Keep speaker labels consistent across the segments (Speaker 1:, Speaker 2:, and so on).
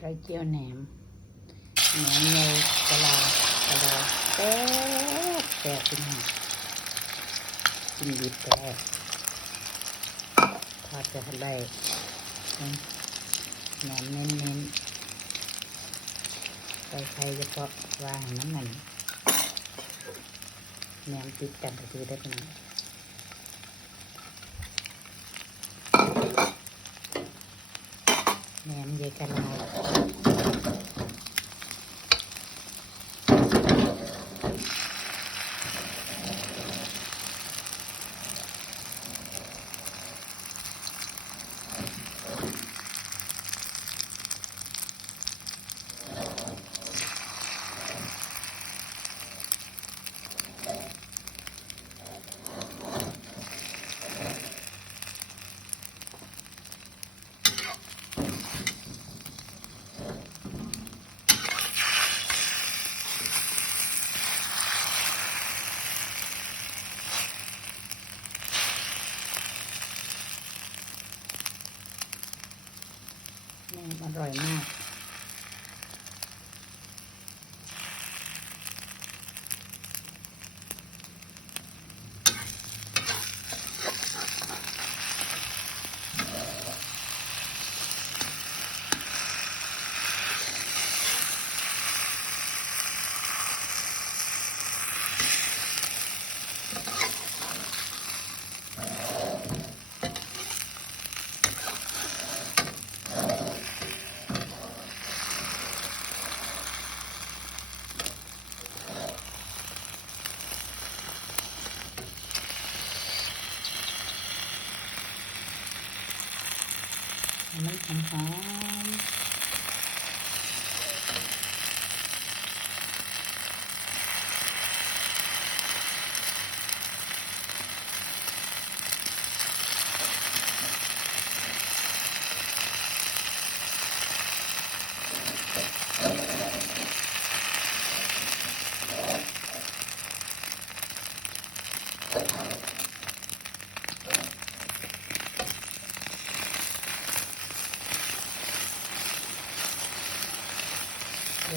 Speaker 1: ไก่เจียวแหนมแหนมเนยกะลากะลาแซ่บแซ่บพี่น้องกินดิบก็ได้ทอดจะทะได้แหนมเน้นๆใส่ไข่เฉพาะวางให้มันมันแหนมติดกันก็คือได้พี่น้องแหน มเยก อร่อยมาก ให้มัน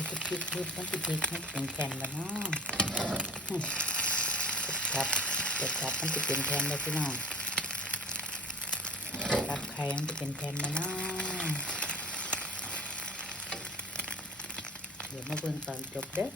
Speaker 1: เดี๋ยวจะพริกพริกต้องพริดติดมันเป็นแผ่นแล้วเนาะครับเดี๋ยวครับมันจะเป็นแผ่นแล้วพี่น้องรับไข่มันจะเป็นแผ่นแล้วเนาะเดี๋ยวมาเบิ่งตอนจบเด้อ